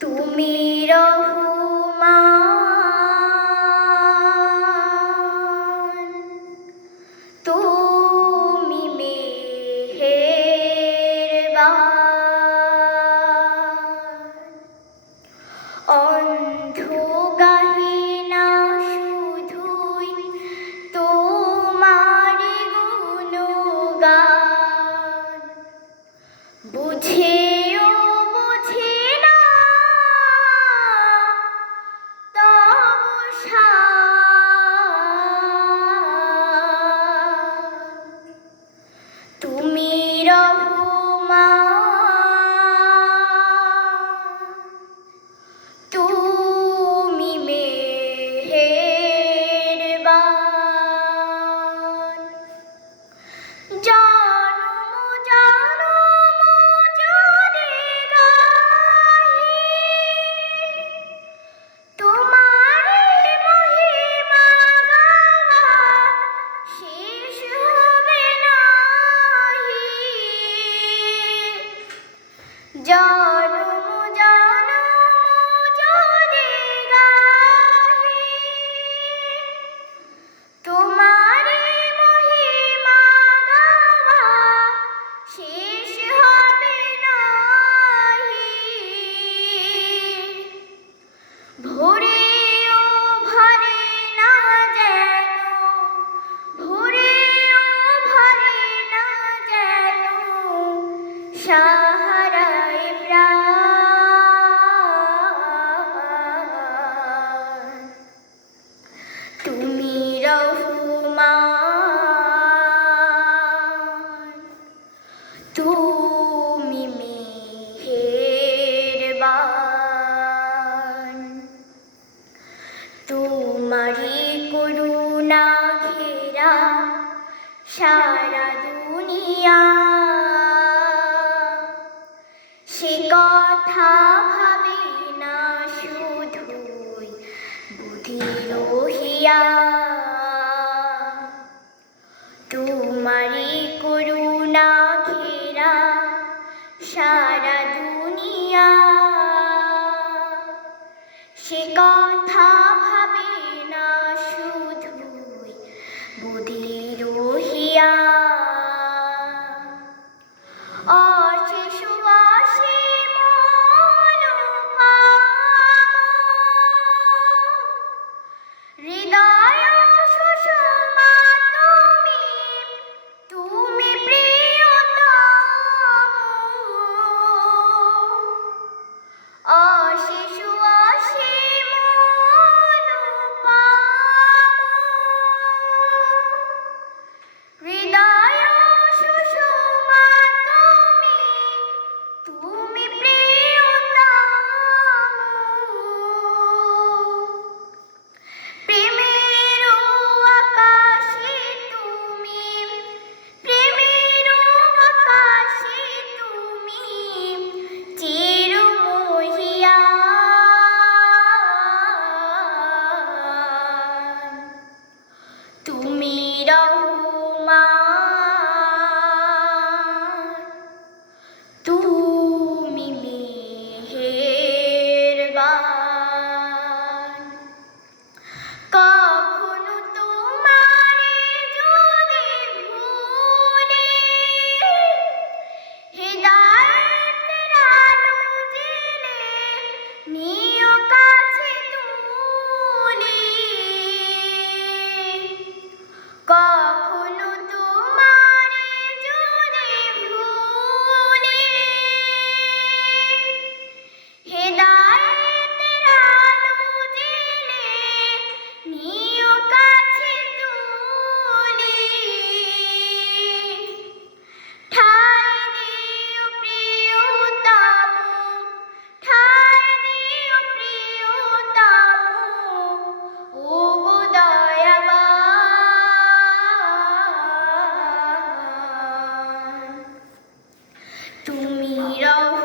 Tu miro তুমি রঘুমা 就。সারা দুনিয়া। সে কথা ভাবে না শুধুই বুধি রহিয়া। তোমারি করুণা ঘেরা সারা দুনিয়া। সে কথা ভাবে না শুধুই বুধি তুমি রও